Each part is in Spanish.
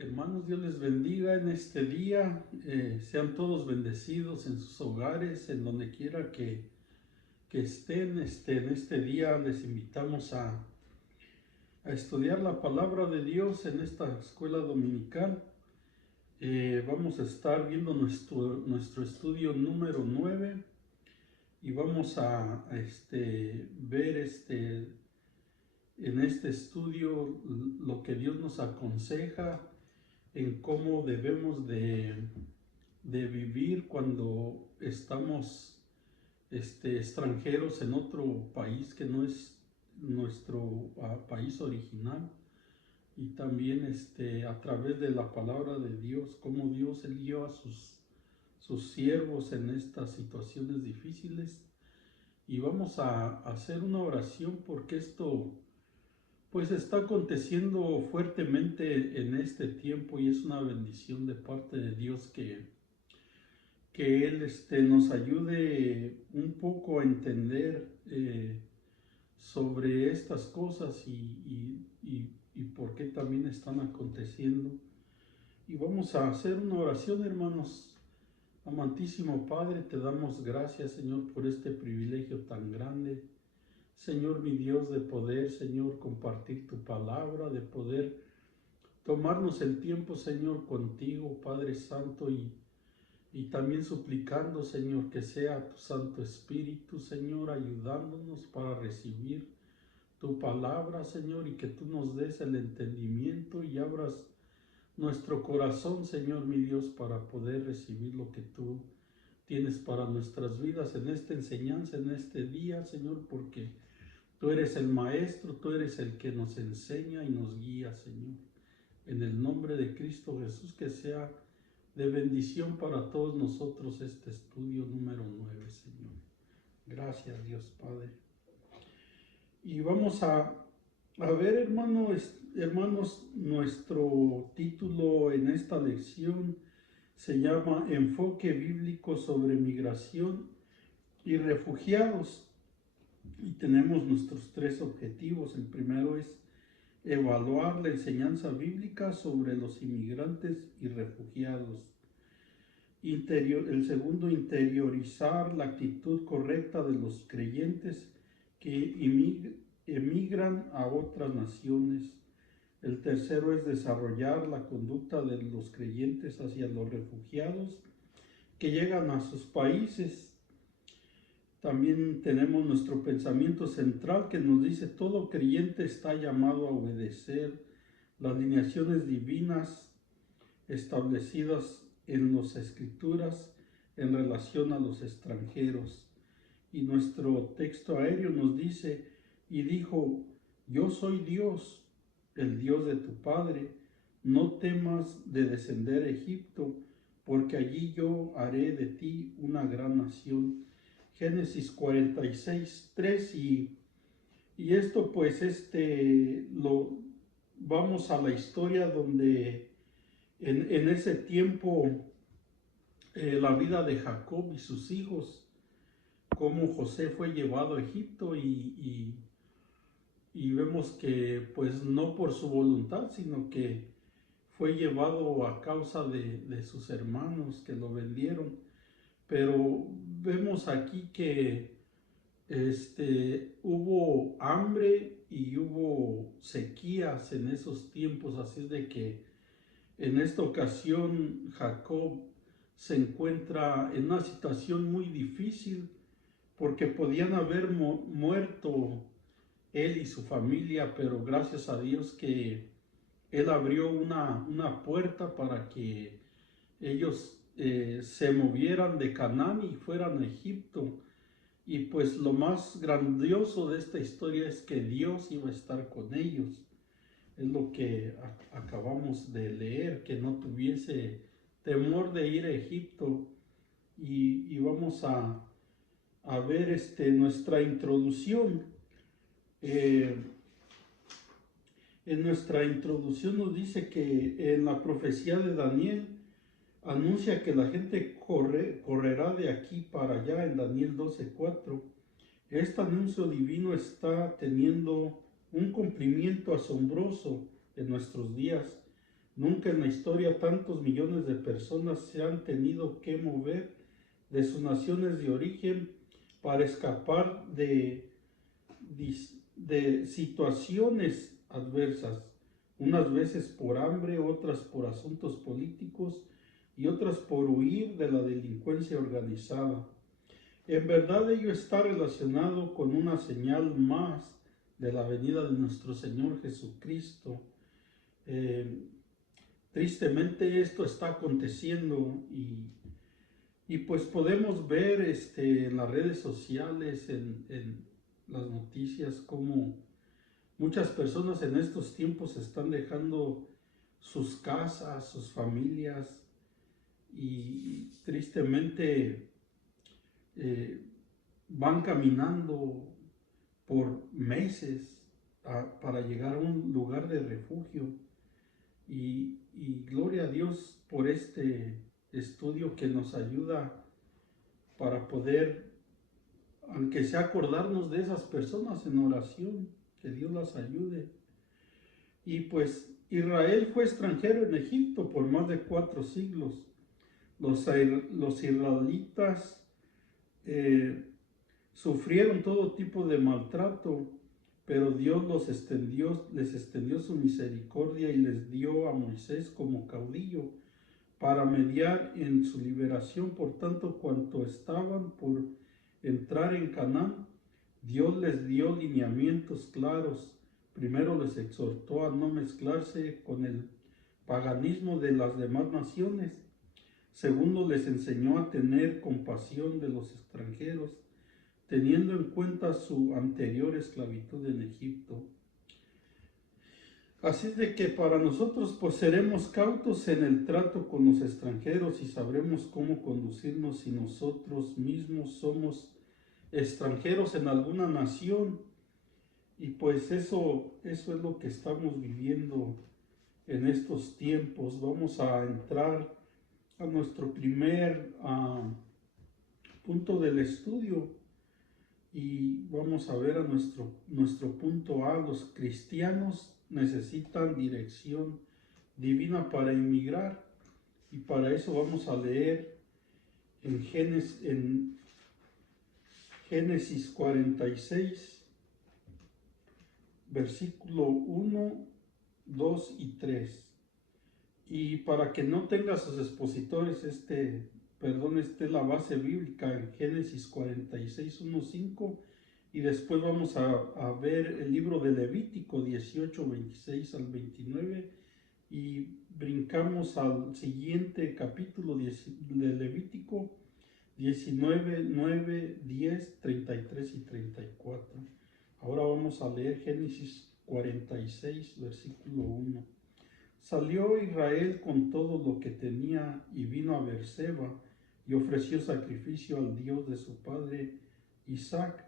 Hermanos, Dios les bendiga en este día. Sean todos bendecidos en sus hogares, en donde quiera que estén. En este día les invitamos a estudiar la palabra de Dios en esta escuela dominical. Vamos a estar viendo nuestro estudio número 9 y vamos a ver en este estudio lo que Dios nos aconseja en cómo debemos de vivir cuando estamos extranjeros en otro país que no es nuestro país original, y también a través de la palabra de Dios, cómo Dios eligió a sus siervos en estas situaciones difíciles. Y vamos a hacer una oración porque esto pues está aconteciendo fuertemente en este tiempo, y es una bendición de parte de Dios que Él nos ayude un poco a entender sobre estas cosas y por qué también están aconteciendo. Y vamos a hacer una oración, hermanos. Amantísimo Padre, te damos gracias, Señor, por este privilegio tan grande. Señor, mi Dios, de poder, Señor, compartir tu palabra, de poder tomarnos el tiempo, Señor, contigo, Padre Santo, y también suplicando, Señor, que sea tu Santo Espíritu, Señor, ayudándonos para recibir tu palabra, Señor, y que tú nos des el entendimiento y abras nuestro corazón, Señor, mi Dios, para poder recibir lo que tú tienes para nuestras vidas en esta enseñanza, en este día, Señor, porque tú eres el Maestro, tú eres el que nos enseña y nos guía, Señor. En el nombre de Cristo Jesús, que sea de bendición para todos nosotros este estudio número 9, Señor. Gracias, Dios Padre. Y vamos a ver, hermanos, nuestro título en esta lección se llama Enfoque Bíblico sobre Migración y Refugiados. Y tenemos nuestros tres objetivos. El primero es evaluar la enseñanza bíblica sobre los inmigrantes y refugiados. El segundo, interiorizar la actitud correcta de los creyentes que emigran a otras naciones. El tercero es desarrollar la conducta de los creyentes hacia los refugiados que llegan a sus países. También tenemos nuestro pensamiento central que nos dice: todo creyente está llamado a obedecer las alineaciones divinas establecidas en las Escrituras en relación a los extranjeros. Y nuestro texto aéreo nos dice: y dijo, yo soy Dios, el Dios de tu Padre, no temas de descender a Egipto, porque allí yo haré de ti una gran nación. Génesis 46, 3. Y esto pues vamos a la historia donde en ese tiempo la vida de Jacob y sus hijos, cómo José fue llevado a Egipto y vemos que pues no por su voluntad, sino que fue llevado a causa de sus hermanos que lo vendieron. Pero vemos aquí que hubo hambre y hubo sequías en esos tiempos, así es de que en esta ocasión Jacob se encuentra en una situación muy difícil, porque podían haber muerto él y su familia, pero gracias a Dios que él abrió una puerta para que ellos se movieran de Canaán y fueran a Egipto. Y pues lo más grandioso de esta historia es que Dios iba a estar con ellos. Es lo que acabamos de leer, que no tuviese temor de ir a Egipto. Y vamos a ver nuestra introducción. En nuestra introducción nos dice que en la profecía de Daniel anuncia que la gente correrá de aquí para allá en Daniel 12:4. Este anuncio divino está teniendo un cumplimiento asombroso en nuestros días. Nunca en la historia tantos millones de personas se han tenido que mover de sus naciones de origen para escapar de situaciones adversas, unas veces por hambre, otras por asuntos políticos y otras por huir de la delincuencia organizada. En verdad ello está relacionado con una señal más de la venida de nuestro Señor Jesucristo. Tristemente esto está aconteciendo y pues podemos ver en las redes sociales, en las noticias, cómo muchas personas en estos tiempos están dejando sus casas, sus familias y tristemente van caminando por meses para llegar a un lugar de refugio. Y gloria a Dios por este estudio que nos ayuda para poder, aunque sea acordarnos de esas personas en oración, que Dios las ayude. Y pues Israel fue extranjero en Egipto por más de 4 siglos. Los israelitas sufrieron todo tipo de maltrato, pero Dios les extendió su misericordia y les dio a Moisés como caudillo para mediar en su liberación. Por tanto, cuanto estaban por entrar en Canaán, Dios les dio lineamientos claros. Primero les exhortó a no mezclarse con el paganismo de las demás naciones. Segundo, les enseñó a tener compasión de los extranjeros, teniendo en cuenta su anterior esclavitud en Egipto. Así de que para nosotros pues seremos cautos en el trato con los extranjeros y sabremos cómo conducirnos si nosotros mismos somos extranjeros en alguna nación. Y pues eso es lo que estamos viviendo en estos tiempos. Vamos a entrar a nuestro primer punto del estudio y vamos a ver a nuestro punto A. Los cristianos necesitan dirección divina para emigrar, y para eso vamos a leer en Génesis 46, versículo 1, 2 y 3. Y para que no tenga sus expositores, esta es la base bíblica en Génesis 46, 1, 5, y después vamos a ver el libro de Levítico 18, 26 al 29, y brincamos al siguiente capítulo de Levítico 19, 9, 10, 33 y 34. Ahora vamos a leer Génesis 46, versículo 1. Salió Israel con todo lo que tenía y vino a Beerseba y ofreció sacrificio al Dios de su padre Isaac.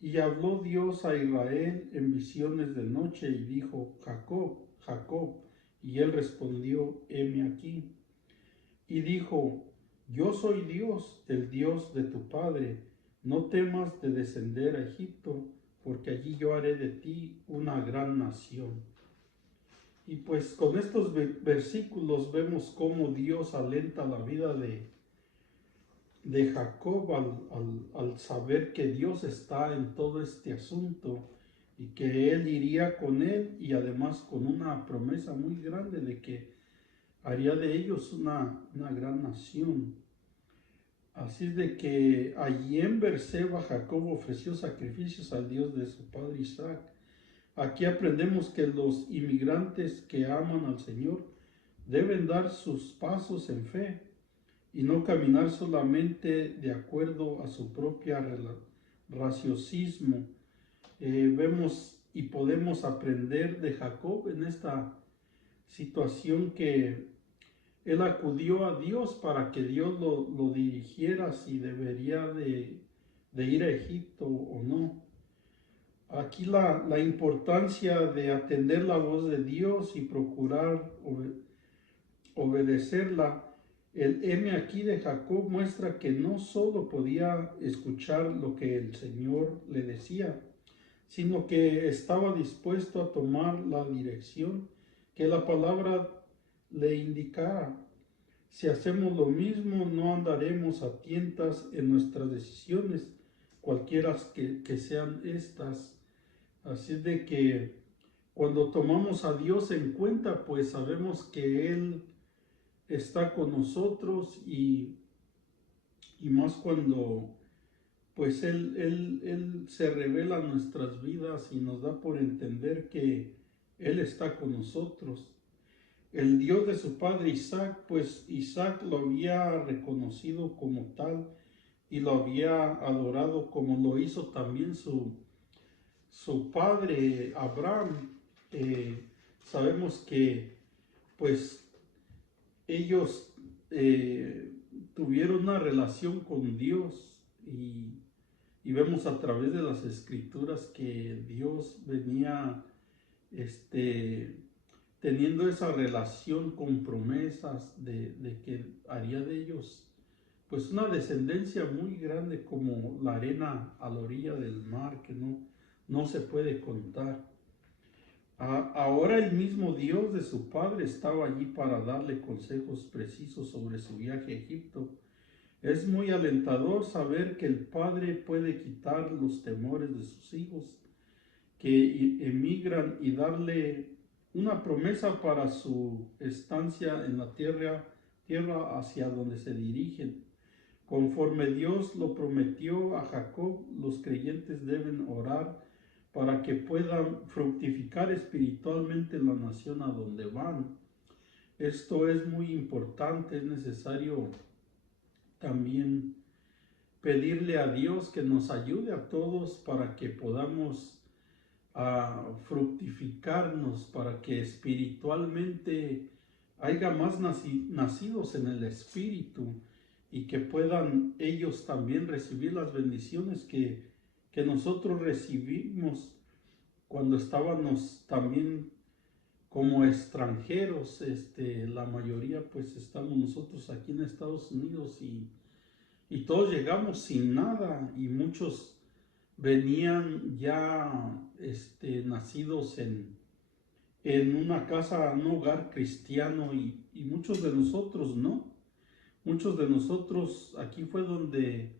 Y habló Dios a Israel en visiones de noche y dijo: Jacob, Jacob. Y él respondió: heme aquí. Y dijo: yo soy Dios, el Dios de tu padre. No temas de descender a Egipto, porque allí yo haré de ti una gran nación. Y pues con estos versículos vemos cómo Dios alenta la vida de Jacob al saber que Dios está en todo este asunto y que él iría con él, y además con una promesa muy grande de que haría de ellos una gran nación. Así es de que allí en Beerseba Jacob ofreció sacrificios al Dios de su padre Isaac. Aquí aprendemos que los inmigrantes que aman al Señor deben dar sus pasos en fe y no caminar solamente de acuerdo a su propia raciocismo. Vemos y podemos aprender de Jacob en esta situación que él acudió a Dios para que Dios lo dirigiera si debería de ir a Egipto o no. Aquí la importancia de atender la voz de Dios y procurar obedecerla. El heme aquí de Jacob muestra que no solo podía escuchar lo que el Señor le decía, sino que estaba dispuesto a tomar la dirección que la palabra le indicara: si hacemos lo mismo, no andaremos a tientas en nuestras decisiones, cualquiera que sean estas. Así de que cuando tomamos a Dios en cuenta, pues sabemos que Él está con nosotros, y más cuando pues Él se revela en nuestras vidas y nos da por entender que Él está con nosotros. El Dios de su padre Isaac, pues Isaac lo había reconocido como tal y lo había adorado, como lo hizo también su padre Abraham. Sabemos que pues ellos tuvieron una relación con Dios, y vemos a través de las escrituras que Dios venía teniendo esa relación con promesas de que haría de ellos pues una descendencia muy grande, como la arena a la orilla del mar, que no se puede contar. Ahora el mismo Dios de su padre estaba allí para darle consejos precisos sobre su viaje a Egipto. Es muy alentador saber que el padre puede quitar los temores de sus hijos que emigran y darle una promesa para su estancia en la tierra hacia donde se dirigen. Conforme Dios lo prometió a Jacob, los creyentes deben orar para que puedan fructificar espiritualmente en la nación a donde van. Esto es muy importante. Es necesario también pedirle a Dios que nos ayude a todos para que podamos fructificarnos, para que espiritualmente haya más nacidos en el Espíritu, y que puedan ellos también recibir las bendiciones que nosotros recibimos cuando estábamos también como extranjeros. La mayoría pues estamos nosotros aquí en Estados Unidos, y todos llegamos sin nada, y muchos venían ya nacidos en una casa, un hogar cristiano, y muchos de nosotros no. Muchos de nosotros aquí fue donde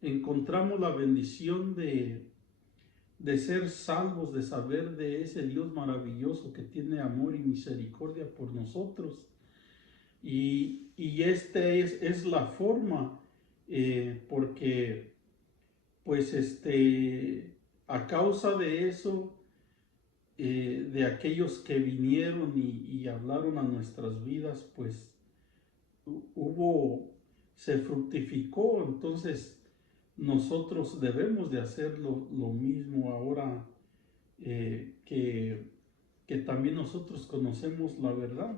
encontramos la bendición de ser salvos, de saber de ese Dios maravilloso que tiene amor y misericordia por nosotros. Y esta es la forma, porque pues a causa de eso, de aquellos que vinieron y hablaron a nuestras vidas, pues se fructificó. Entonces nosotros debemos de hacer lo mismo ahora, que también nosotros conocemos la verdad.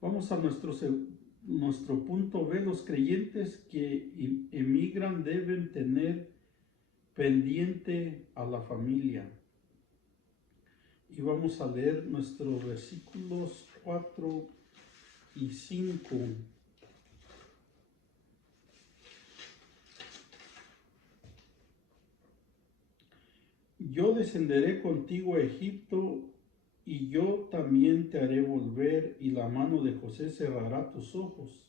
Vamos a nuestro punto B. Los creyentes que emigran deben tener pendiente a la familia. Y vamos a leer nuestros versículos 4 y 5. Yo descenderé contigo a Egipto, y yo también te haré volver, y la mano de José cerrará tus ojos.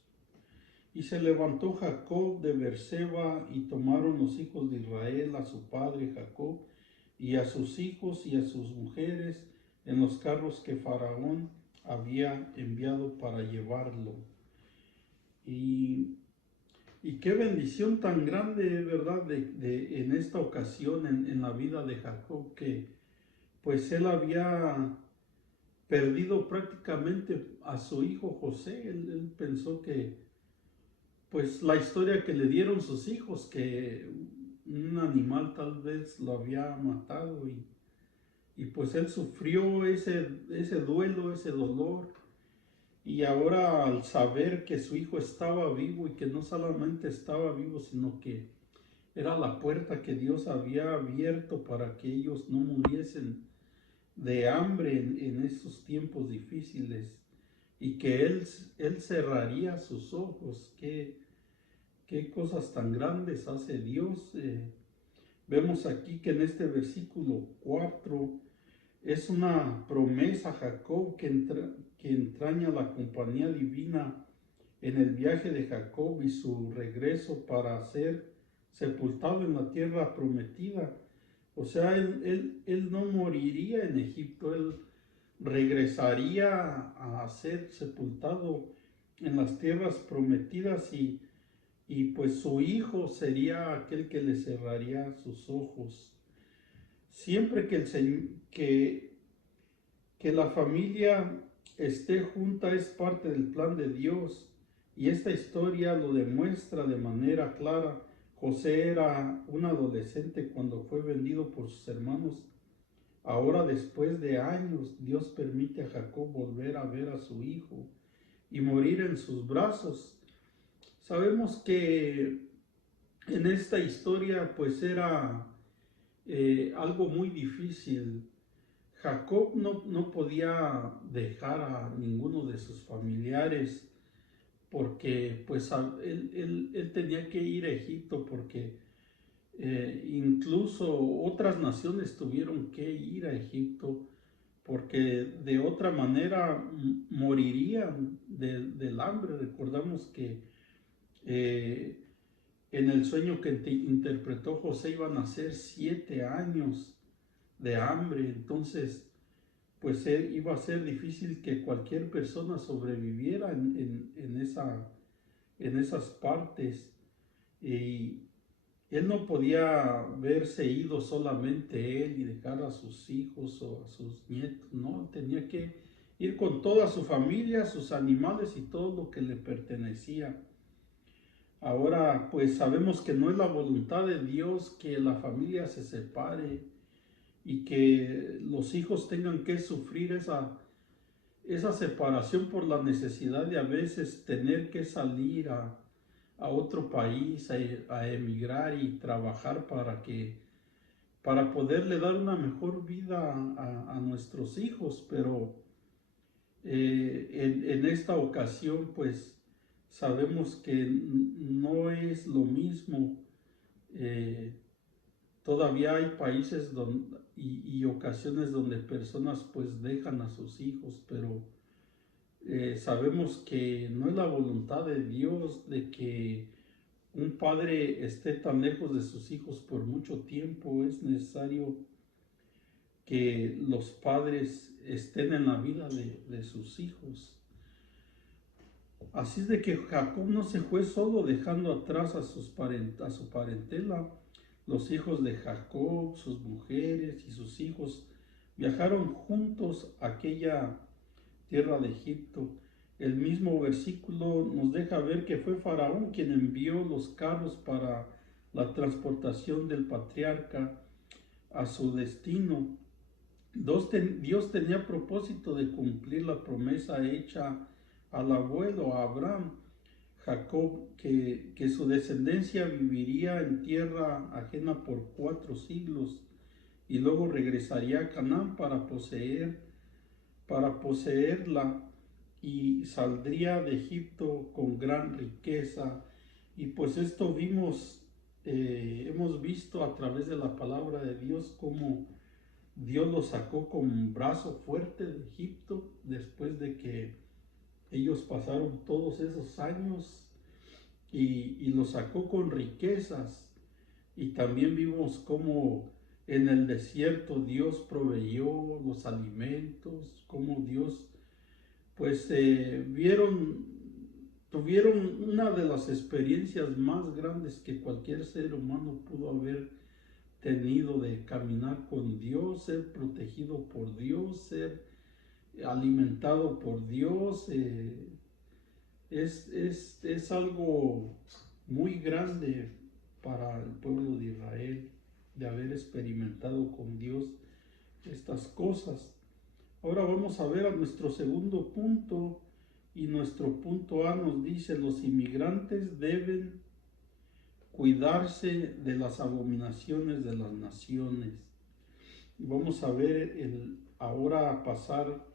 Y se levantó Jacob de Beerseba, y tomaron los hijos de Israel a su padre Jacob, y a sus hijos y a sus mujeres, en los carros que Faraón había enviado para llevarlo. Y qué bendición tan grande, ¿verdad?, en esta ocasión en la vida de Jacob, que pues él había perdido prácticamente a su hijo José. Él pensó que pues la historia que le dieron sus hijos, que un animal tal vez lo había matado, y pues él sufrió ese duelo, ese dolor. Y ahora, al saber que su hijo estaba vivo, y que no solamente estaba vivo, sino que era la puerta que Dios había abierto para que ellos no muriesen de hambre en esos tiempos difíciles, y que él cerraría sus ojos. Qué cosas tan grandes hace Dios. Vemos aquí que en este versículo 4 es una promesa a Jacob, que entraña la compañía divina en el viaje de Jacob y su regreso para ser sepultado en la tierra prometida. O sea, él no moriría en Egipto, él regresaría a ser sepultado en las tierras prometidas y pues su hijo sería aquel que le cerraría sus ojos. Siempre que la familia esté junta es parte del plan de Dios y esta historia lo demuestra de manera clara. José era un adolescente cuando fue vendido por sus hermanos. Ahora, después de años, Dios permite a Jacob volver a ver a su hijo y morir en sus brazos. Sabemos que en esta historia pues era algo muy difícil. Jacob no podía dejar a ninguno de sus familiares porque pues él tenía que ir a Egipto porque incluso otras naciones tuvieron que ir a Egipto porque de otra manera morirían del hambre. Recordamos que eh, en el sueño que interpretó José iban a ser 7 años de hambre, entonces pues iba a ser difícil que cualquier persona sobreviviera en esas partes. Y él no podía verse ido solamente él y dejar a sus hijos o a sus nietos, no, tenía que ir con toda su familia, sus animales y todo lo que le pertenecía. Ahora, pues sabemos que no es la voluntad de Dios que la familia se separe y que los hijos tengan que sufrir esa separación por la necesidad de a veces tener que salir a otro país, a emigrar y trabajar para poderle dar una mejor vida a nuestros hijos. Pero en esta ocasión, pues sabemos que no es lo mismo. Todavía hay países y ocasiones donde personas pues dejan a sus hijos, pero sabemos que no es la voluntad de Dios de que un padre esté tan lejos de sus hijos por mucho tiempo. Es necesario que los padres estén en la vida de sus hijos. Así es de que Jacob no se fue solo dejando atrás a su parentela. Los hijos de Jacob, sus mujeres y sus hijos viajaron juntos a aquella tierra de Egipto. El mismo versículo nos deja ver que fue Faraón quien envió los carros para la transportación del patriarca a su destino. Dios tenía propósito de cumplir la promesa hecha al abuelo, a Abraham, Jacob, que su descendencia viviría en tierra ajena por 4 siglos y luego regresaría a Canaán para poseerla y saldría de Egipto con gran riqueza. Y pues esto hemos visto a través de la palabra de Dios cómo Dios lo sacó con un brazo fuerte de Egipto después de que ellos pasaron todos esos años y lo sacó con riquezas. Y también vimos cómo en el desierto Dios proveyó los alimentos, cómo Dios pues tuvieron una de las experiencias más grandes que cualquier ser humano pudo haber tenido, de caminar con Dios, ser protegido por Dios, ser alimentado por Dios. Es algo muy grande para el pueblo de Israel de haber experimentado con Dios estas cosas. Ahora vamos a ver a nuestro segundo punto, y nuestro punto A nos dice: los inmigrantes deben cuidarse de las abominaciones de las naciones. Vamos a ver ahora a pasar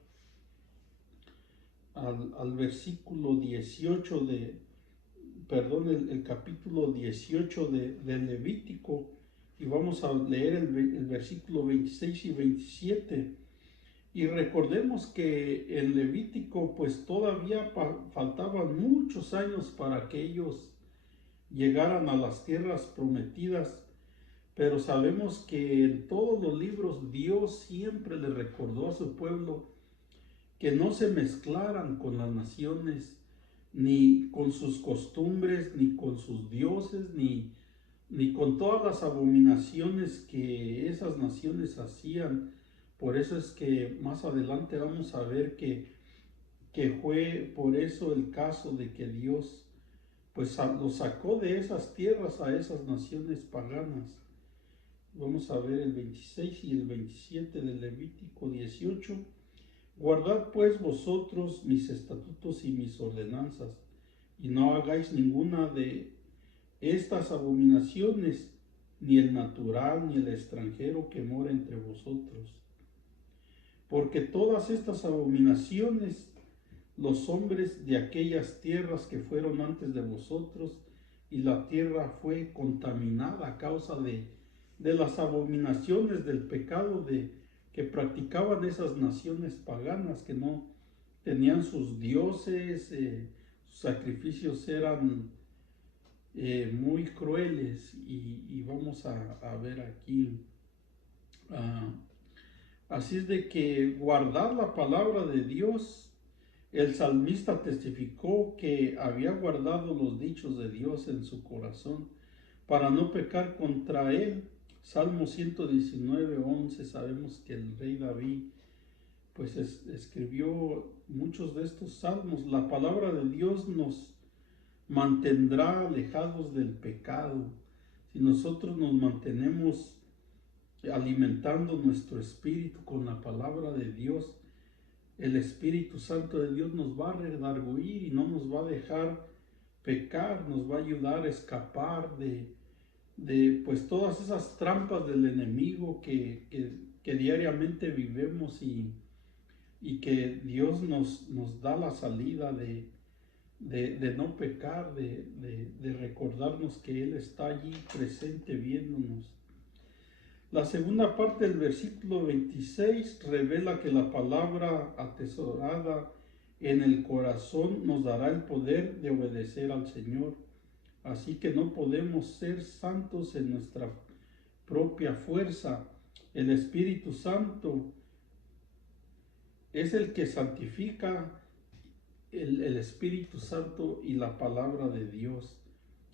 al versículo 18 el capítulo 18 de Levítico, y vamos a leer el versículo 26 y 27. Y recordemos que en Levítico pues todavía faltaban muchos años para que ellos llegaran a las tierras prometidas, pero sabemos que en todos los libros Dios siempre le recordó a su pueblo que no se mezclaran con las naciones, ni con sus costumbres, ni con sus dioses, ni con todas las abominaciones que esas naciones hacían. Por eso es que más adelante vamos a ver que fue por eso el caso de que Dios pues los sacó de esas tierras a esas naciones paganas. Vamos a ver el 26 y el 27 de Levítico 18. Guardad pues vosotros mis estatutos y mis ordenanzas, y no hagáis ninguna de estas abominaciones, ni el natural, ni el extranjero que mora entre vosotros. Porque todas estas abominaciones los hombres de aquellas tierras que fueron antes de vosotros, y la tierra fue contaminada a causa de las abominaciones del pecado que practicaban esas naciones paganas que no tenían sus dioses, sus sacrificios eran muy crueles y vamos a ver aquí. Así es de que guardar la palabra de Dios, el salmista testificó que había guardado los dichos de Dios en su corazón para no pecar contra él. Salmo 119:11, sabemos que el rey David pues escribió muchos de estos salmos. La palabra de Dios nos mantendrá alejados del pecado. Si nosotros nos mantenemos alimentando nuestro espíritu con la palabra de Dios, el Espíritu Santo de Dios nos va a redarguir y no nos va a dejar pecar, nos va a ayudar a escapar de pues todas esas trampas del enemigo que diariamente vivimos y que Dios nos da la salida de no pecar, de recordarnos que Él está allí presente viéndonos. La segunda parte del versículo 26 revela que la palabra atesorada en el corazón nos dará el poder de obedecer al Señor. Así que no podemos ser santos en nuestra propia fuerza. El Espíritu Santo es el que santifica el Espíritu Santo y la palabra de Dios.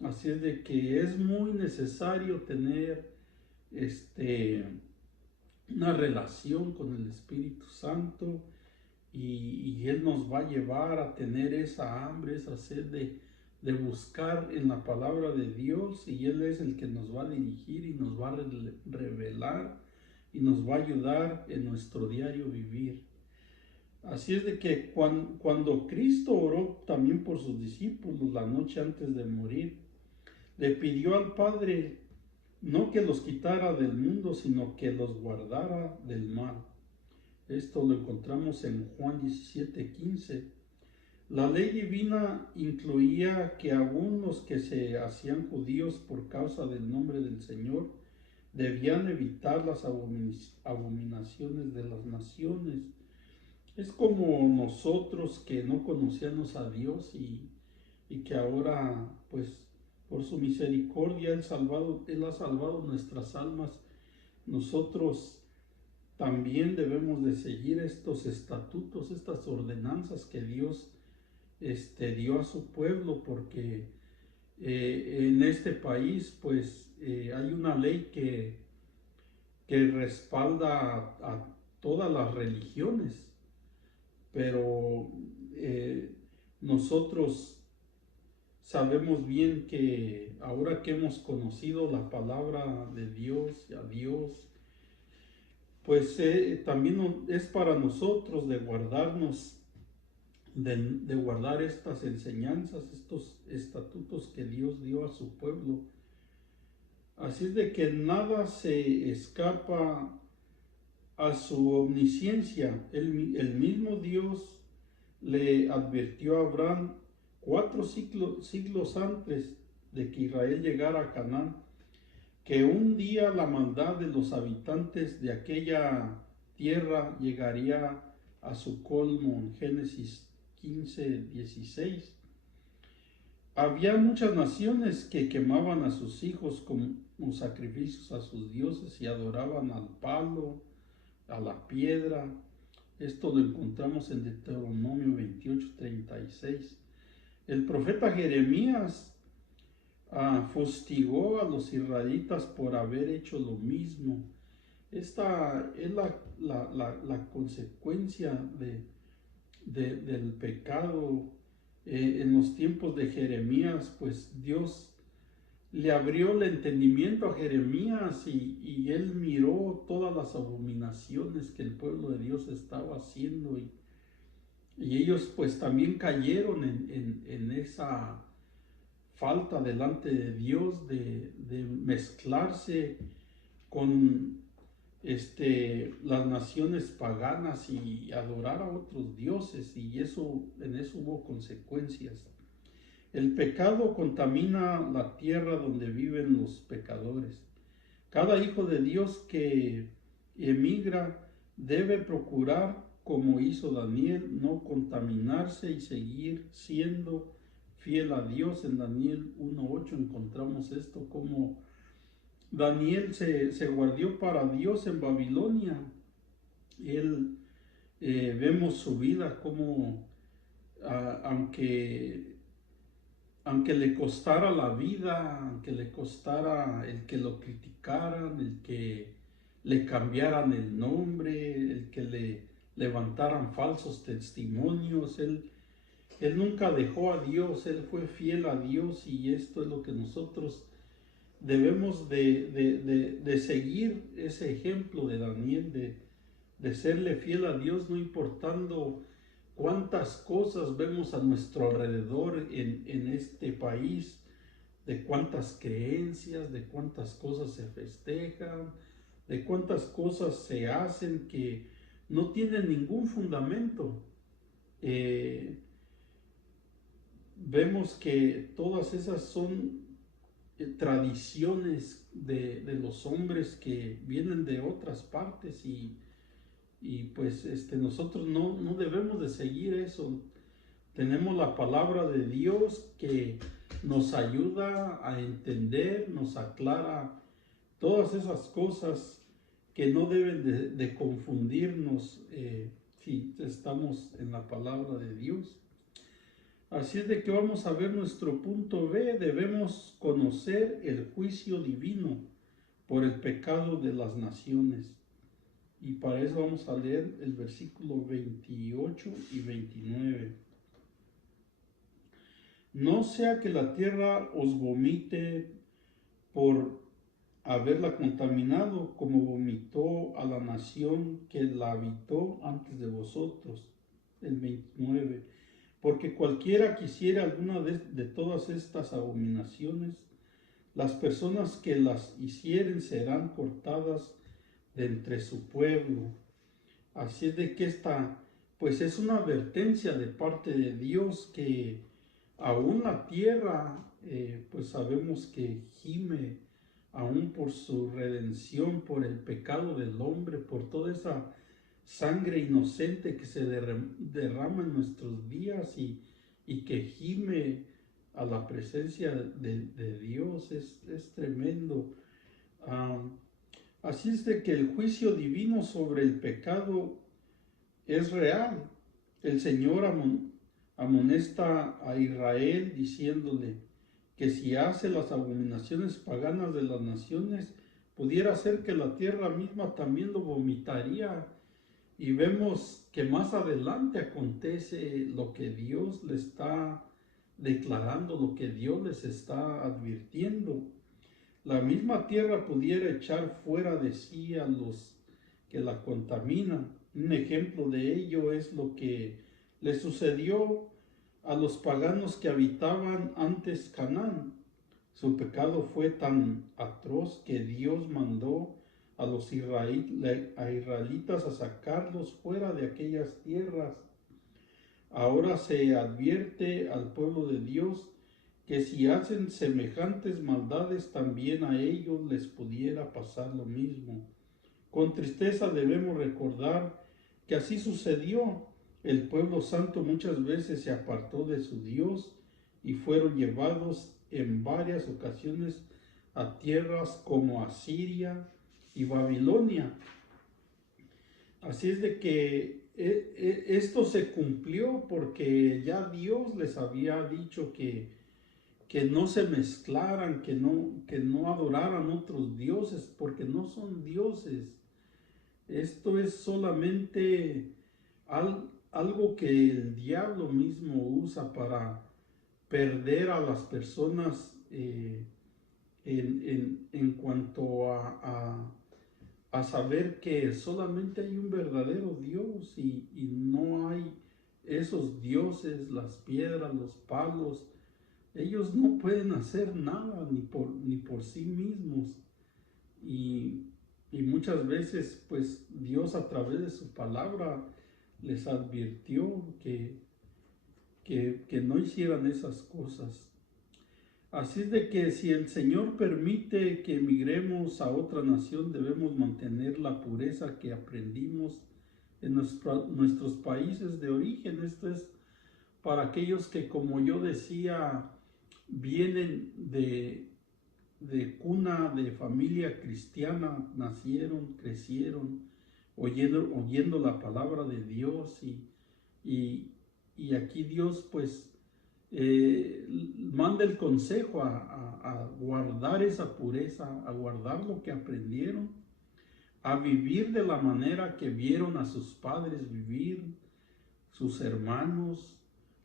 Así es de que es muy necesario tener una relación con el Espíritu Santo y Él nos va a llevar a tener esa hambre, esa sed de buscar en la palabra de Dios, y Él es el que nos va a dirigir y nos va a revelar y nos va a ayudar en nuestro diario vivir. Así es de que cuando Cristo oró también por sus discípulos la noche antes de morir, le pidió al Padre no que los quitara del mundo, sino que los guardara del mal. Esto lo encontramos en Juan 17:15. La ley divina incluía que aún los que se hacían judíos por causa del nombre del Señor debían evitar las abominaciones de las naciones. Es como nosotros que no conocíamos a Dios y que ahora, pues, por su misericordia, Él ha salvado nuestras almas. Nosotros también debemos de seguir estos estatutos, estas ordenanzas que Dios dio a su pueblo, porque en este país, pues, hay una ley que respalda a todas las religiones, pero nosotros sabemos bien que ahora que hemos conocido la palabra de Dios y a Dios, pues también es para nosotros de guardarnos, de guardar estas enseñanzas, estos estatutos que Dios dio a su pueblo. Así es de que nada se escapa a su omnisciencia. El mismo Dios le advirtió a Abraham 4 siglos antes de que Israel llegara a Canaán, que un día la maldad de los habitantes de aquella tierra llegaría a su colmo en Génesis 15:16. Había muchas naciones que quemaban a sus hijos como sacrificios a sus dioses y adoraban al palo, a la piedra. Esto lo encontramos en Deuteronomio 28:36. El profeta Jeremías fustigó a los israelitas por haber hecho lo mismo. Esta es la consecuencia del pecado. En los tiempos de Jeremías, pues Dios le abrió el entendimiento a Jeremías y él miró todas las abominaciones que el pueblo de Dios estaba haciendo y ellos pues también cayeron en esa falta delante de Dios de mezclarse con las naciones paganas y adorar a otros dioses, y en eso hubo consecuencias. El pecado contamina la tierra donde viven los pecadores. Cada hijo de Dios que emigra debe procurar, como hizo Daniel, no contaminarse y seguir siendo fiel a Dios. En Daniel 1:8 encontramos esto, como Daniel se guardó para Dios en Babilonia. Él, vemos su vida como, aunque le costara la vida, aunque le costara el que lo criticaran, el que le cambiaran el nombre, el que le levantaran falsos testimonios, él nunca dejó a Dios, él fue fiel a Dios, y esto es lo que nosotros debemos de seguir, ese ejemplo de Daniel, de serle fiel a Dios, no importando cuántas cosas vemos a nuestro alrededor en este país, de cuántas creencias, de cuántas cosas se festejan, de cuántas cosas se hacen que no tienen ningún fundamento. Vemos que todas esas son tradiciones de los hombres que vienen de otras partes, y pues nosotros no debemos de seguir eso. Tenemos la palabra de Dios que nos ayuda a entender, nos aclara todas esas cosas que no deben de confundirnos si estamos en la palabra de Dios. Así es de que vamos a ver nuestro punto B. Debemos conocer el juicio divino por el pecado de las naciones. Y para eso vamos a leer el versículo 28 y 29. No sea que la tierra os vomite por haberla contaminado, como vomitó a la nación que la habitó antes de vosotros. El 29. Porque cualquiera que hiciera alguna de todas estas abominaciones, las personas que las hicieren serán cortadas de entre su pueblo. Así es de que pues es una advertencia de parte de Dios, que aún la tierra, pues sabemos que gime aún por su redención, por el pecado del hombre, por toda esa sangre inocente que se derrama en nuestros días y que gime a la presencia de Dios. Es tremendo. Así es de que el juicio divino sobre el pecado es real. El Señor amonesta a Israel diciéndole que si hace las abominaciones paganas de las naciones, pudiera ser que la tierra misma también lo vomitaría. Y vemos que más adelante acontece lo que Dios le está declarando, lo que Dios les está advirtiendo. La misma tierra pudiera echar fuera de sí a los que la contaminan. Un ejemplo de ello es lo que le sucedió a los paganos que habitaban antes Canaán. Su pecado fue tan atroz que Dios mandó a los israelitas a sacarlos fuera de aquellas tierras. Ahora se advierte al pueblo de Dios que si hacen semejantes maldades, también a ellos les pudiera pasar lo mismo. Con tristeza debemos recordar que así sucedió. El pueblo santo muchas veces se apartó de su Dios y fueron llevados en varias ocasiones a tierras como Asiria y Babilonia. Así es de que esto se cumplió porque ya Dios les había dicho que no se mezclaran, que no adoraran otros dioses, porque no son dioses. Esto es solamente algo que el diablo mismo usa para perder a las personas en cuanto a saber que solamente hay un verdadero Dios y no hay esos dioses, las piedras, los palos. Ellos no pueden hacer nada ni por sí mismos. Y, y muchas veces, pues Dios a través de su palabra les advirtió que no hicieran esas cosas. Así es de que si el Señor permite que emigremos a otra nación, debemos mantener la pureza que aprendimos en nuestros países de origen. Esto es para aquellos que, como yo decía, vienen de cuna, de familia cristiana, nacieron, crecieron, oyendo la palabra de Dios y aquí Dios pues manda el consejo a guardar esa pureza, a guardar lo que aprendieron, a vivir de la manera que vieron a sus padres vivir, sus hermanos,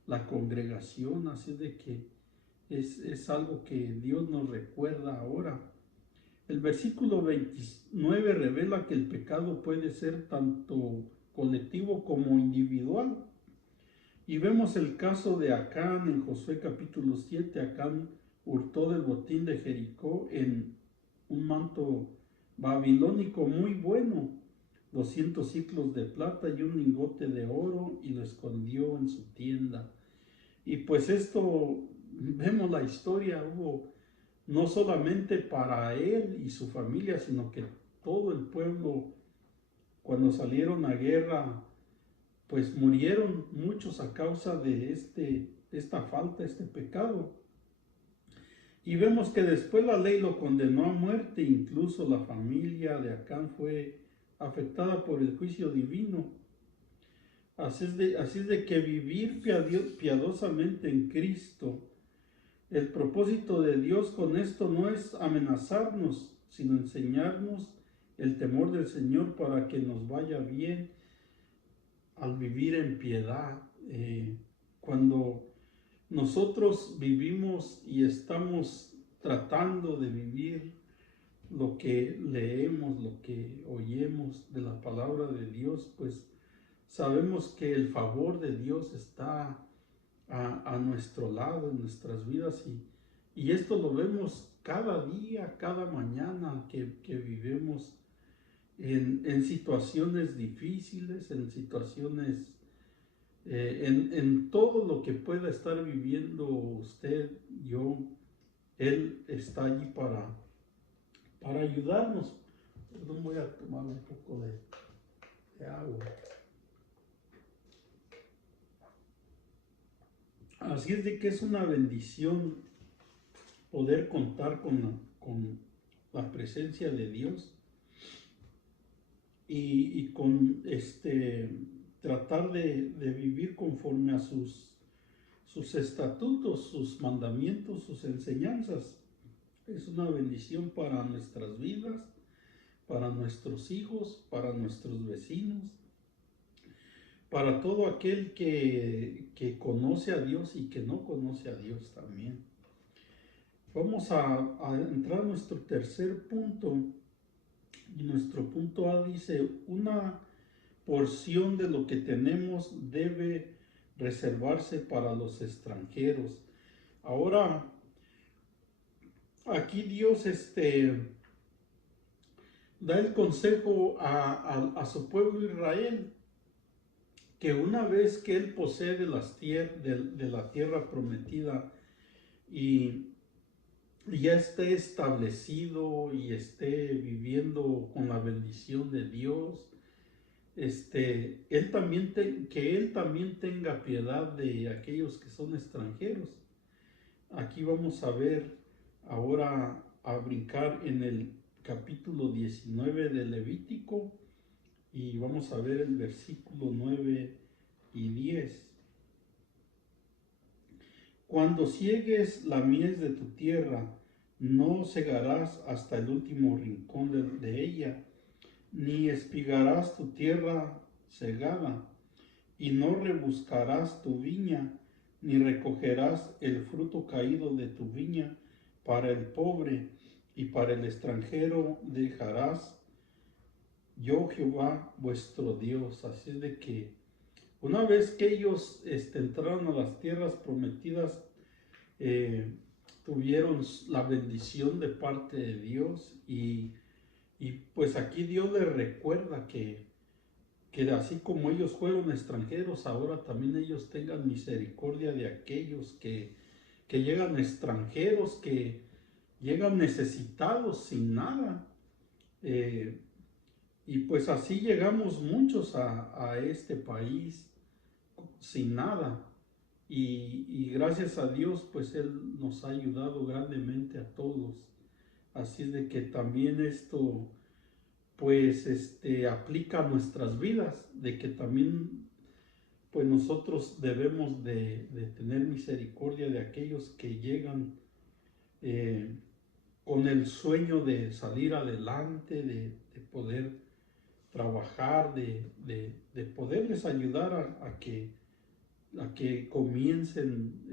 la congregación. Así de que es algo que Dios nos recuerda ahora. El versículo 29 revela que el pecado puede ser tanto colectivo como individual. Y vemos el caso de Acán en Josué capítulo 7. Acán hurtó del botín de Jericó en un manto babilónico muy bueno, 200 ciclos de plata y un lingote de oro, y lo escondió en su tienda. Y pues esto, vemos la historia, hubo no solamente para él y su familia, sino que todo el pueblo, cuando salieron a guerra, pues murieron muchos a causa de esta falta, este pecado. Y vemos que después la ley lo condenó a muerte, incluso la familia de Acán fue afectada por el juicio divino. Así es de que vivir piadosamente en Cristo, el propósito de Dios con esto no es amenazarnos, sino enseñarnos el temor del Señor para que nos vaya bien al vivir en piedad. Cuando nosotros vivimos y estamos tratando de vivir lo que leemos, lo que oyemos de la palabra de Dios, pues sabemos que el favor de Dios está a nuestro lado, en nuestras vidas, y esto lo vemos cada día, cada mañana que vivimos en situaciones difíciles, en situaciones, en todo lo que pueda estar viviendo usted, yo, Él está allí para ayudarnos. Perdón, voy a tomar un poco de agua. Así es de que es una bendición poder contar con la presencia de Dios y con tratar de vivir conforme a sus estatutos, sus mandamientos, sus enseñanzas. Es una bendición para nuestras vidas, para nuestros hijos, para nuestros vecinos, para todo aquel que conoce a Dios y que no conoce a Dios también. Vamos a entrar a nuestro tercer punto. Y nuestro punto A dice: una porción de lo que tenemos debe reservarse para los extranjeros. Ahora, aquí Dios da el consejo a su pueblo Israel, que una vez que él posee de la tierra prometida y ya esté establecido y esté viviendo con la bendición de Dios, que Él también tenga piedad de aquellos que son extranjeros. Aquí vamos a ver ahora a brincar en el capítulo 19 de Levítico y vamos a ver el versículo 9 y 10. Cuando ciegues la mies de tu tierra, no cegarás hasta el último rincón de ella, ni espigarás tu tierra cegada, y no rebuscarás tu viña, ni recogerás el fruto caído de tu viña para el pobre, y para el extranjero dejarás yo Jehová vuestro Dios. Así es de que una vez que ellos entraron a las tierras prometidas, eh, tuvieron la bendición de parte de Dios y pues aquí Dios les recuerda que así como ellos fueron extranjeros, ahora también ellos tengan misericordia de aquellos que llegan extranjeros, que llegan necesitados sin nada. Y pues así llegamos muchos a este país sin nada. Y gracias a Dios, pues Él nos ha ayudado grandemente a todos. Así es de que también esto, pues, aplica a nuestras vidas, de que también, pues, nosotros debemos de tener misericordia de aquellos que llegan eh, con el sueño de salir adelante, de poder trabajar, de poderles ayudar a que comiencen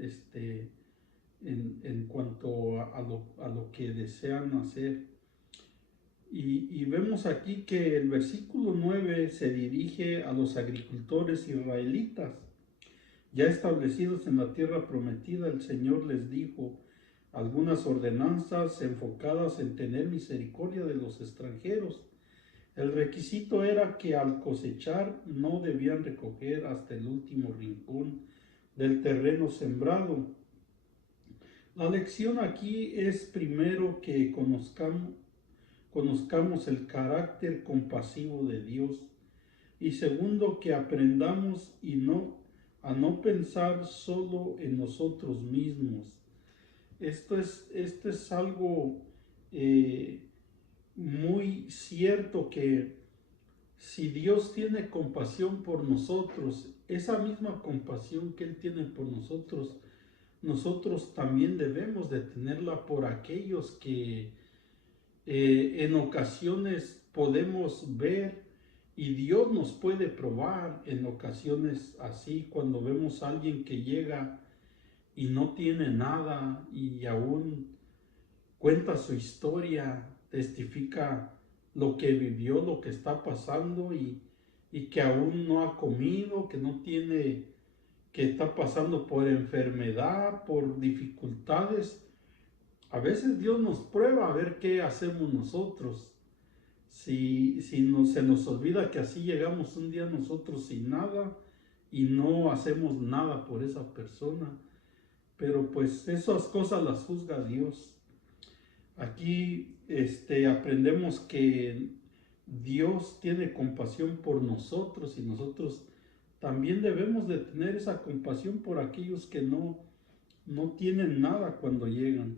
en cuanto a lo que desean hacer. Y vemos aquí que el versículo 9 se dirige a los agricultores israelitas. Ya establecidos en la tierra prometida, el Señor les dijo algunas ordenanzas enfocadas en tener misericordia de los extranjeros. El requisito era que al cosechar no debían recoger hasta el último rincón del terreno sembrado. La lección aquí es primero que conozcamos el carácter compasivo de Dios y segundo que aprendamos a no pensar solo en nosotros mismos. Esto es algo muy cierto, que si Dios tiene compasión por nosotros, esa misma compasión que Él tiene por nosotros, nosotros también debemos de tenerla por aquellos que en ocasiones podemos ver y Dios nos puede probar en ocasiones así, cuando vemos a alguien que llega y no tiene nada y aún cuenta su historia, testifica lo que vivió, lo que está pasando y que aún no ha comido, que no tiene, que está pasando por enfermedad, por dificultades. A veces Dios nos prueba a ver qué hacemos nosotros. Se nos olvida que así llegamos un día nosotros sin nada y no hacemos nada por esa persona. Pero pues esas cosas las juzga Dios. Aquí aprendemos que Dios tiene compasión por nosotros y nosotros también debemos de tener esa compasión por aquellos que no tienen nada cuando llegan.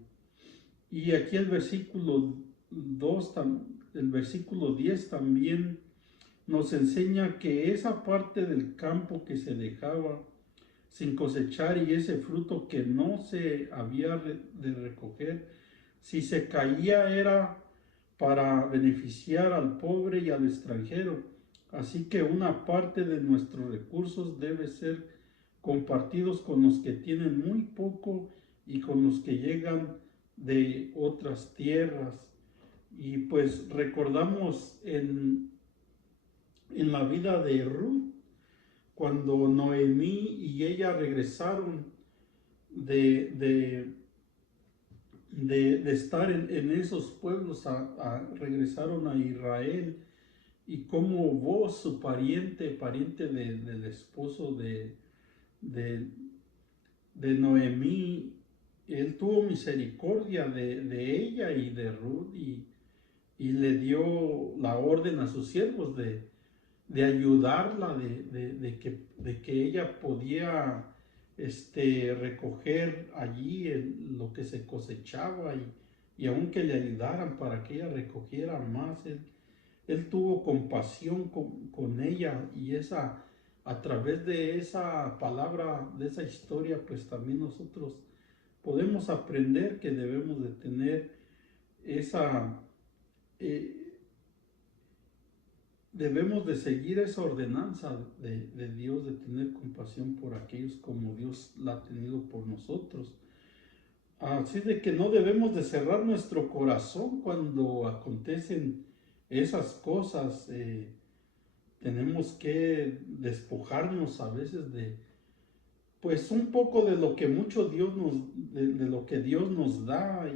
Y aquí el versículo 2, el versículo 10 también nos enseña que esa parte del campo que se dejaba sin cosechar y ese fruto que no se había de recoger, si se caía era para beneficiar al pobre y al extranjero. Así que una parte de nuestros recursos debe ser compartidos con los que tienen muy poco y con los que llegan de otras tierras. Y pues recordamos en la vida de Ruth, cuando Noemí y ella regresaron de estar en esos pueblos, regresaron a Israel, y como vos, su pariente del esposo de Noemí, él tuvo misericordia de ella y de Ruth y le dio la orden a sus siervos de ayudarla, de que ella podía recoger allí lo que se cosechaba y aunque le ayudaran para que ella recogiera más, él tuvo compasión con ella y a través de esa palabra, de esa historia, pues también nosotros podemos aprender que debemos de tener esa, eh, debemos de seguir esa ordenanza de Dios, de tener compasión por aquellos como Dios la ha tenido por nosotros. Así de que no debemos de cerrar nuestro corazón cuando acontecen esas cosas. Tenemos que despojarnos a veces pues un poco de lo que mucho Dios de lo que Dios nos da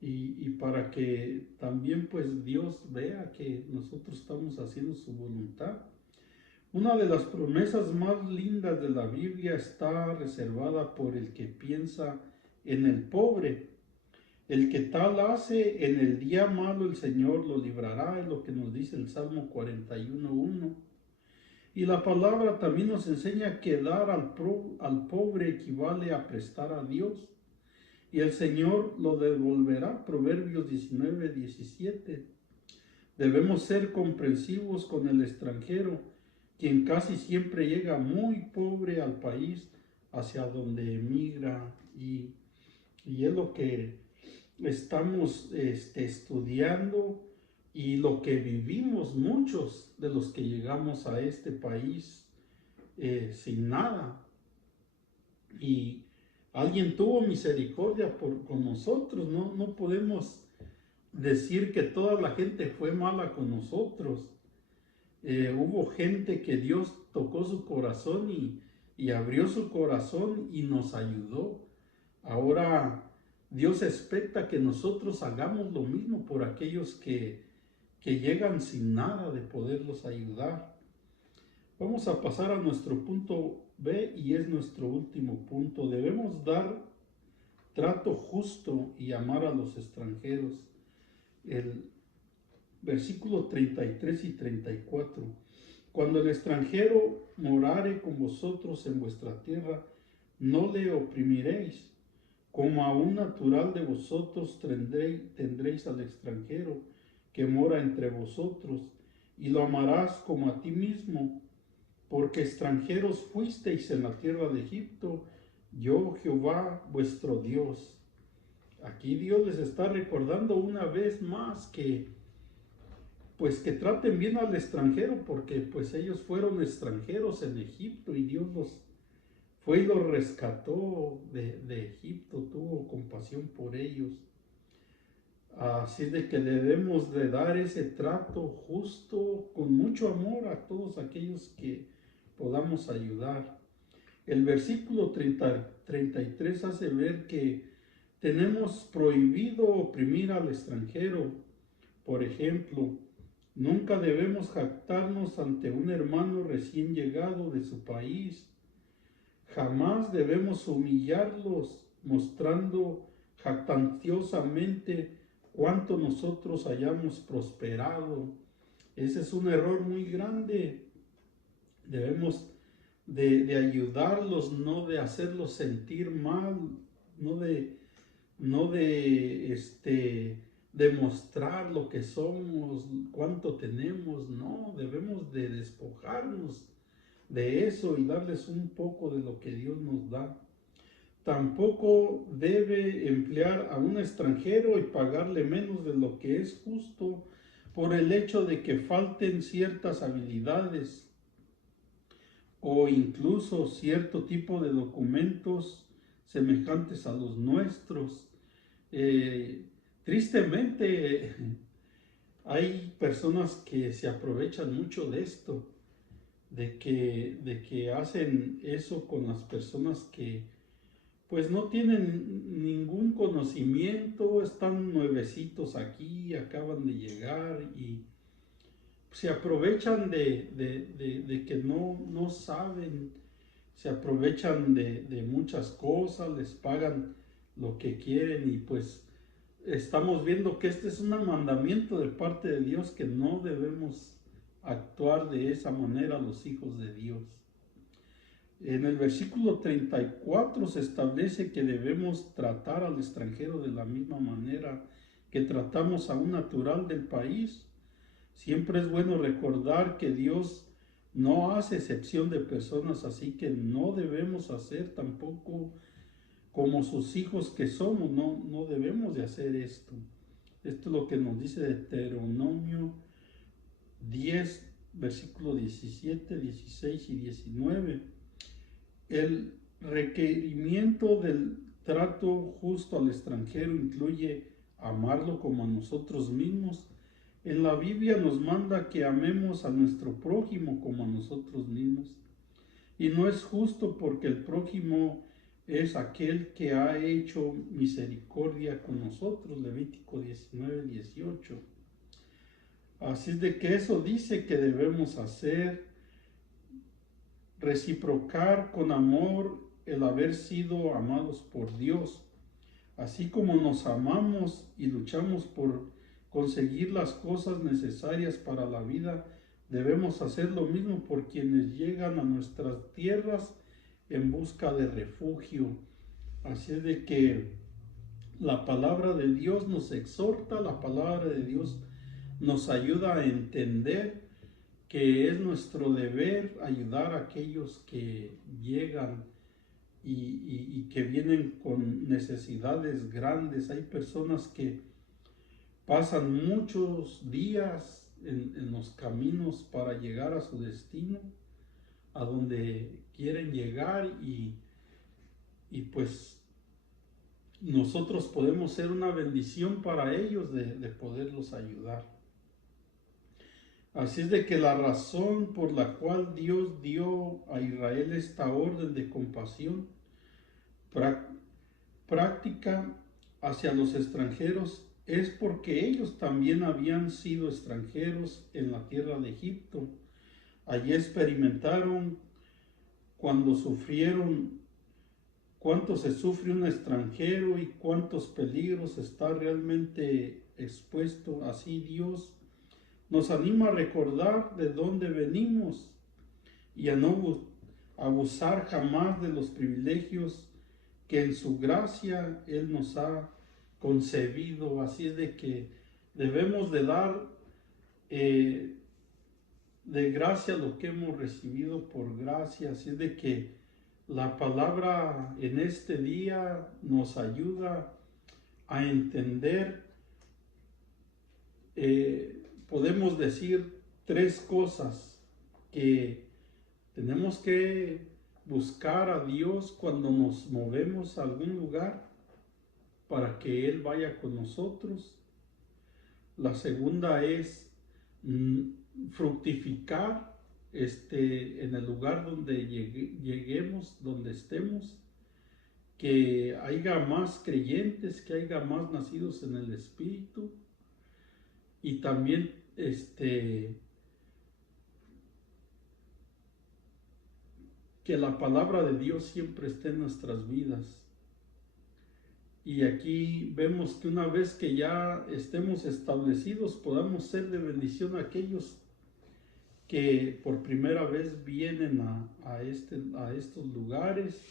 y para que también pues Dios vea que nosotros estamos haciendo su voluntad. Una de las promesas más lindas de la Biblia está reservada por el que piensa en el pobre. El que tal hace, en el día malo el Señor lo librará, es lo que nos dice el Salmo 41:1. Y la palabra también nos enseña que dar al pobre equivale a prestar a Dios. Y el Señor lo devolverá, Proverbios 19:17. Debemos ser comprensivos con el extranjero, quien casi siempre llega muy pobre al país hacia donde emigra. Y es lo que estamos estudiando y lo que vivimos muchos de los que llegamos a este país sin nada. Y alguien tuvo misericordia con nosotros, no podemos decir que toda la gente fue mala con nosotros. Hubo gente que Dios tocó su corazón y abrió su corazón y nos ayudó. Ahora Dios espera que nosotros hagamos lo mismo por aquellos que llegan sin nada de poderlos ayudar. Vamos a pasar a nuestro punto B y es nuestro último punto. Debemos dar trato justo y amar a los extranjeros. El versículo 33 y 34. Cuando el extranjero morare con vosotros en vuestra tierra, no le oprimiréis. Como a un natural de vosotros tendréis al extranjero que mora entre vosotros, y lo amarás como a ti mismo, porque extranjeros fuisteis en la tierra de Egipto, yo Jehová vuestro Dios. Aquí Dios les está recordando una vez más que pues que traten bien al extranjero, porque pues ellos fueron extranjeros en Egipto y Dios los fue y los rescató de Egipto, tuvo compasión por ellos. Así de que debemos de dar ese trato justo, con mucho amor a todos aquellos que podamos ayudar. El versículo 33 hace ver que tenemos prohibido oprimir al extranjero. Por ejemplo, nunca debemos jactarnos ante un hermano recién llegado de su país. Jamás debemos humillarlos mostrando jactanciosamente cuánto nosotros hayamos prosperado. Ese es un error muy grande. Debemos de ayudarlos, no de hacerlos sentir mal, no de demostrar lo que somos, cuánto tenemos. No, debemos de despojarnos de eso y darles un poco de lo que Dios nos da. Tampoco debe emplear a un extranjero y pagarle menos de lo que es justo por el hecho de que falten ciertas habilidades o incluso cierto tipo de documentos semejantes a los nuestros. Tristemente hay personas que se aprovechan mucho de esto, de que hacen eso con las personas que pues no tienen ningún conocimiento, están nuevecitos aquí, acaban de llegar y se aprovechan de que no saben se aprovechan de muchas cosas, les pagan lo que quieren y pues estamos viendo que este es un mandamiento de parte de Dios que no debemos actuar de esa manera los hijos de Dios. En el versículo 34 se establece que debemos tratar al extranjero de la misma manera que tratamos a un natural del país. Siempre es bueno recordar que Dios no hace excepción de personas, así que no debemos hacer tampoco como sus hijos que somos, no debemos de hacer esto. Esto es lo que nos dice Deuteronomio 10, versículo 17, 16 y 19. El requerimiento del trato justo al extranjero incluye amarlo como a nosotros mismos. En la Biblia nos manda que amemos a nuestro prójimo como a nosotros mismos. Y no es justo porque el prójimo es aquel que ha hecho misericordia con nosotros. Levítico 19, 18. Así es de que eso dice que debemos hacer, reciprocar con amor el haber sido amados por Dios. Así como nos amamos y luchamos por conseguir las cosas necesarias para la vida, debemos hacer lo mismo por quienes llegan a nuestras tierras en busca de refugio. Así es de que la palabra de Dios nos exhorta, la palabra de Dios nos ayuda a entender que es nuestro deber ayudar a aquellos que llegan y que vienen con necesidades grandes. Hay personas que pasan muchos días en los caminos para llegar a su destino, a donde quieren llegar y pues nosotros podemos ser una bendición para ellos de poderlos ayudar. Así es de que la razón por la cual Dios dio a Israel esta orden de compasión práctica hacia los extranjeros es porque ellos también habían sido extranjeros en la tierra de Egipto. Allí experimentaron cuánto se sufre un extranjero y cuántos peligros está realmente expuesto. Así Dios nos anima a recordar de dónde venimos y a no abusar jamás de los privilegios que en su gracia Él nos ha concebido. Así es de que debemos de dar de gracia lo que hemos recibido por gracia. Así es de que la palabra en este día nos ayuda a entender, podemos decir tres cosas que tenemos que buscar a Dios cuando nos movemos a algún lugar para que Él vaya con nosotros. La segunda es fructificar en el lugar donde lleguemos, donde estemos, que haya más creyentes, que haya más nacidos en el Espíritu y también que la palabra de Dios siempre esté en nuestras vidas. Y aquí vemos que una vez que ya estemos establecidos, podamos ser de bendición a aquellos que por primera vez vienen a estos lugares,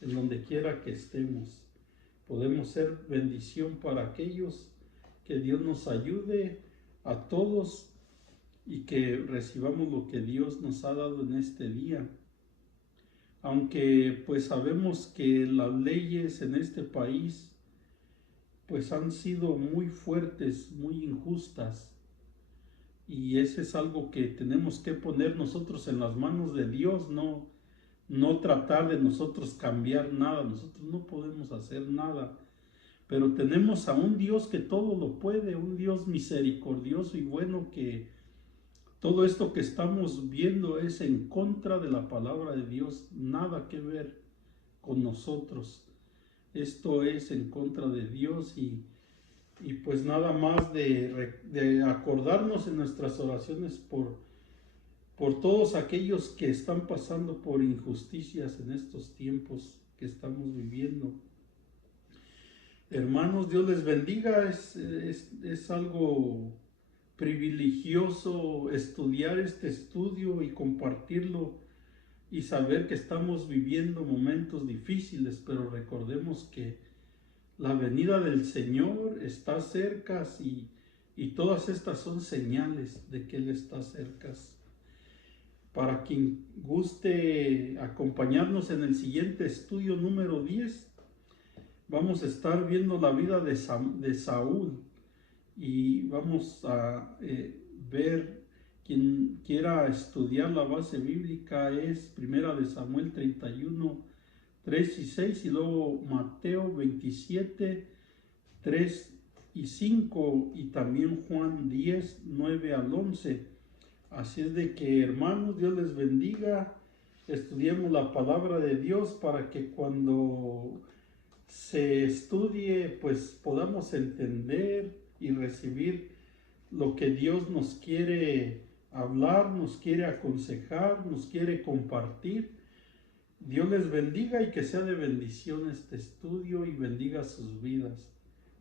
en donde quiera que estemos. Podemos ser bendición para aquellos, que Dios nos ayude a todos y que recibamos lo que Dios nos ha dado en este día. Aunque pues sabemos que las leyes en este país pues han sido muy fuertes, muy injustas, y ese es algo que tenemos que poner nosotros en las manos de Dios, no tratar de nosotros cambiar nada. Nosotros no podemos hacer nada, pero tenemos a un Dios que todo lo puede, un Dios misericordioso y bueno, que todo esto que estamos viendo es en contra de la palabra de Dios, nada que ver con nosotros. Esto es en contra de Dios y pues nada más de acordarnos en nuestras oraciones por por todos aquellos que están pasando por injusticias en estos tiempos que estamos viviendo. Hermanos, Dios les bendiga. Es algo privilegioso estudiar este estudio y compartirlo y saber que estamos viviendo momentos difíciles, pero recordemos que la venida del Señor está cerca y todas estas son señales de que Él está cerca. Para quien guste acompañarnos en el siguiente estudio número 10, vamos a estar viendo la vida de Saúl y vamos a ver, quien quiera estudiar la base bíblica es Primera de Samuel 31, 3 y 6 y luego Mateo 27, 3 y 5 y también Juan 10, 9 al 11. Así es de que, hermanos, Dios les bendiga. Estudiemos la palabra de Dios para que cuando se estudie, pues podamos entender y recibir lo que Dios nos quiere hablar, nos quiere aconsejar, nos quiere compartir. Dios les bendiga y que sea de bendición este estudio y bendiga sus vidas.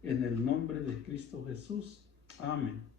En el nombre de Cristo Jesús. Amén.